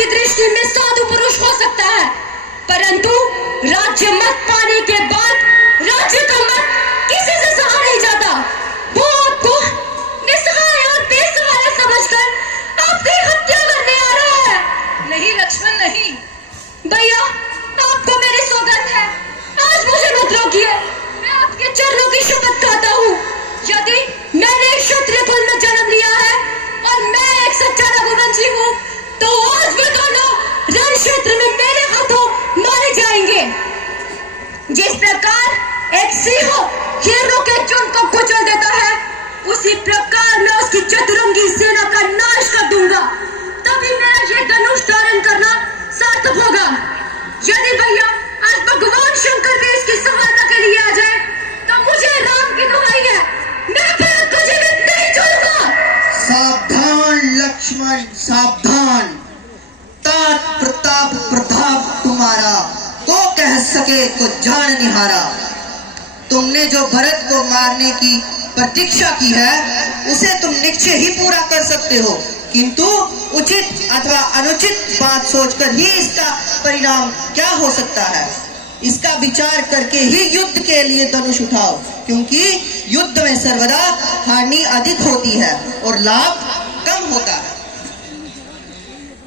की दृष्टि में साधु पुरुष हो सकता है, परंतु राज्य मत पाने के बाद राज्य का मत किसी से सहा नहीं जाता। वो आपको निसहाय और बेसहारा समझकर आपकी हत्या करने आ रहा है। नहीं लक्ष्मण नहीं। भैया, आपको मेरी सौगंध है, आज मुझे मत रोकिए। मैं आपके चरणों की शपथ खाता हूँ, यदि मैंने एक क्षत्रिय कुल में जन्म लिया है और मैं एक सच्चा रघुवंशी हूँ, तो आज वे दोनों रण क्षेत्र में मेरे हाथों मारे जाएंगे। जिस प्रकार एक सिंह हिरणों के झुंड को कुचल देता है, उसी प्रकार मैं उसकी चतुरंगी सेना का नाश कर दूंगा। तभी मेरा ये धनुष धारण करना सार्थक होगा। यदि भैया आज भगवान शंकर भी इसकी सहायता के लिए आ जाए, तो मुझे राम की दुहाई है, मैं भरत को जीवित नहीं छोड़ूंगा। सावधान लक्ष्मण सावधान, तात प्रताप प्रताप तुम्हारा, को कह सके तो जान निहारा। तुमने जो भरत को मारने की प्रतीक्षा की है, उसे तुम निश्चय ही पूरा कर सकते हो, किंतु उचित अथवा अनुचित बात सोचकर ही इसका परिणाम क्या हो सकता है, इसका विचार करके ही युद्ध के लिए धनुष उठाओ, क्योंकि युद्ध में सर्वदा हानि अधिक होती है और लाभ कम होता है।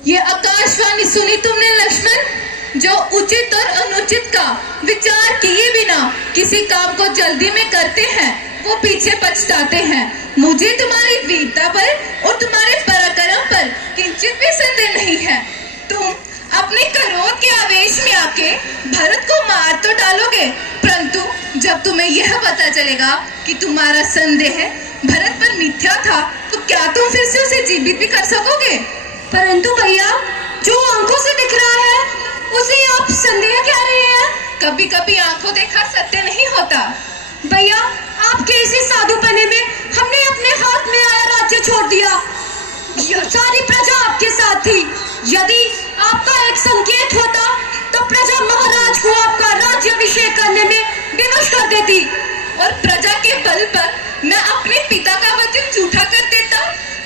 ये आकाशवाणी सुनी तुमने लक्ष्मण? जो उचित और अनुचित का विचार किए बिना किसी काम को जल्दी में करते हैं, वो पीछे पछताते हैं। मुझे तुम्हारी वीरता पर और तुम्हारे पराक्रम पर किंचित भी संदेह नहीं है। तुम अपने क्रोध के आवेश में आके भरत को मार तो डालोगे, परंतु जब तुम्हें यह पता चलेगा कि तुम्हारा संदेह भरत पर मिथ्या था, तो क्या तुम फिर से उसे जीवित भी कर सकोगे? परंतु भैया, जो आंखों से दिख रहा है, उसे आप संदेह कह रहे हैं। कभी कभी आंखों देखा सत्य नहीं होता। भैया, आपके इसी साधुपने में हमने अपने हाथ में आया राज्य छोड़ दिया। सारी प्रजा आपके साथ थी। यदि आपका एक संकेत होता, तो प्रजा महाराज को आपका राज्य अभिषेक करने में विवश कर देती, और प्रजा के बल पर मैं अपने पिता का वचन झूठा कर देता।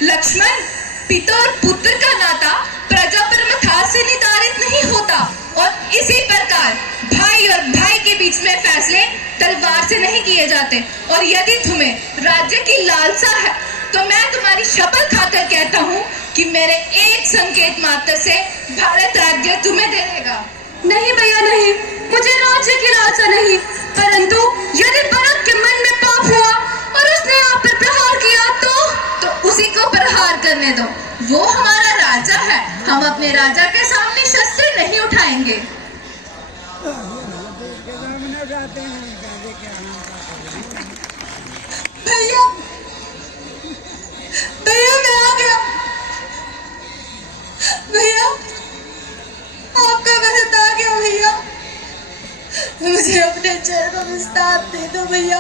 लक्ष्मण, पिता और पुत्र का नाता प्रजा पर मथार से निर्धारित नहीं होता, और इसी प्रकार भाई और भाई के बीच में फैसले तलवार से नहीं किए जाते। और यदि तुम्हें राज्य की लालसा है, तो मैं तुम्हारी शपथ खाकर कहता हूँ कि मेरे एक संकेत मात्र से भारत राज्य तुम्हें दे देगा। नहीं भैया नहीं, मुझे राज्य की लालसा नहीं, परंतु यदि भरत के मन में पाप हुआ और उसने आप पर प्रहार किया, तो उसी को प्रहार करने दो। वो हमारा राजा है, हम अपने राजा के सामने शस्त्र नहीं उठाएंगे। भैया, भैया मैं आ गया। भैया, आपका भरत आ गया। भैया, मुझे अपने चरणों में स्थान दे दो। भैया,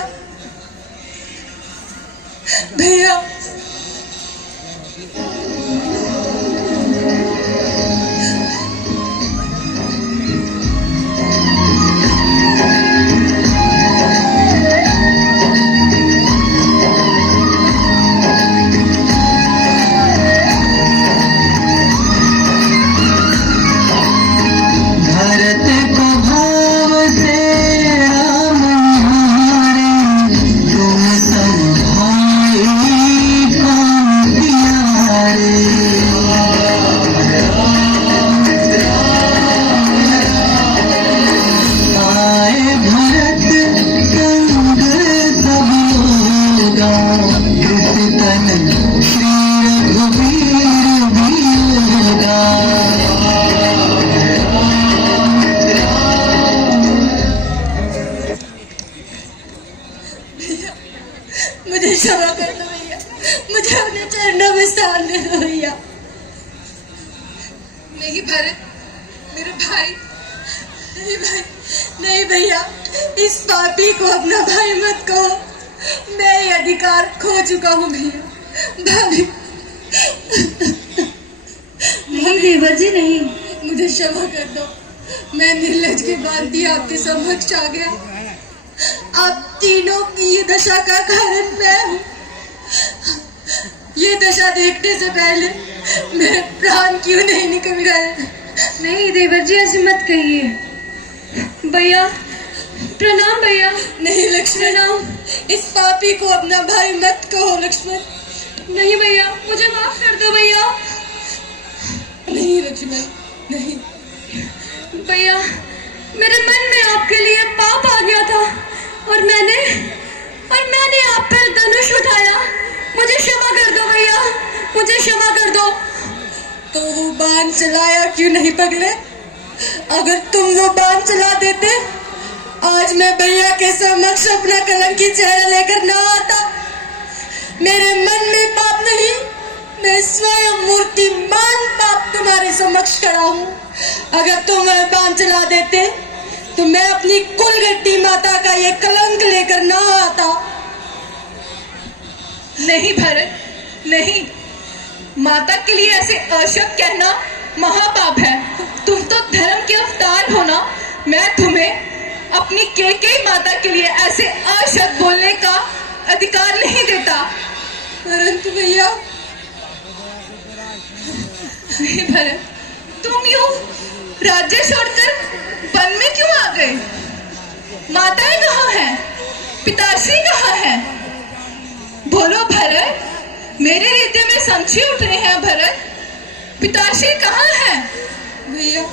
भैया, मुझे क्षमा कर दो भैया, मुझे अपने चरणों में स्थान दे दो भैया। नहीं भरत, मेरे भाई। नहीं भाई, नहीं भैया, इस पापी को अपना भाई मत कहो। मैं ये अधिकार खो चुका हूँ भैया। भाभी, नहीं देवर जी नहीं, मुझे क्षमा कर दो। मैं निर्लज के बाद भी आपके समक्ष आ गया। आप तीनों की ये दशा का कारण मैं हूँ। ये दशा देखने से पहले मेरे प्राण क्यों नहीं निकल गए? नहीं देवर जी, ऐसे मत कहिए। भैया प्रणाम। भैया नहीं लक्ष्मण, इस पापी को अपना भाई मत कहो लक्ष्मण। नहीं भैया, मुझे माफ कर दो भैया। नहीं लक्ष्मण, नहीं। भैया मेरे मन में आपके लिए पाप आ गया था और मैंने आप पर धनुष उठाया। मुझे क्षमा कर दो भैया, मुझे क्षमा कर दो। तो वो बाण चलाया क्यों नहीं पगले? अगर तुम वो बाण चला देते, आज मैं भैया के समक्ष अपना कलंकी चेहरा लेकर ना आता। मेरे मन में पाप नहीं, मैं स्वयं मूर्तिमान पाप तुम्हारे समक्ष खड़ा हूँ। अगर तुम वह बाण चला देते तो मैं अपनी कुलगट्टी माता का ये कलंक लेकर ना आता। नहीं भरत, नहीं। माता के लिए ऐसे अशब्द कहना महापाप है। तुम तो धर्म के अवतार हो ना। मैं तुम्हें अपनी केकई माता के लिए ऐसे अशब्द बोलने का अधिकार नहीं देता। परंतु भैया, नहीं भरत, तुम यूं राज्य छोड़कर वन में क्यों आ गए? माताएं कहाँ हैं? पिताश्री कहाँ हैं? बोलो भरत, मेरे हृदय में संशय उठ रहे हैं। भरत, पिताश्री कहाँ हैं? भैया,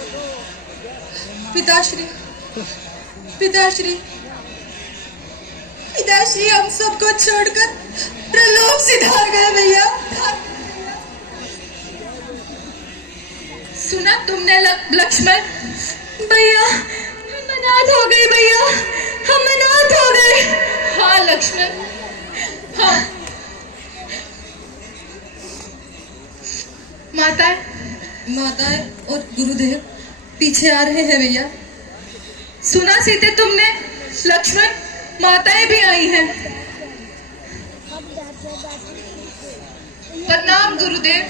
पिताश्री हम सबको छोड़कर प्रलोक सिधार गए। भैया, सुना तुमने लक्ष्मण? भैया हम अनाथ हो गए। भैया हम अनाथ हो गए। हाँ लक्ष्मण, हाँ। माताएं और गुरुदेव पीछे आ रहे हैं। भैया, सुना सीते तुमने? लक्ष्मण, माताएं भी आई हैं। प्रणाम गुरुदेव।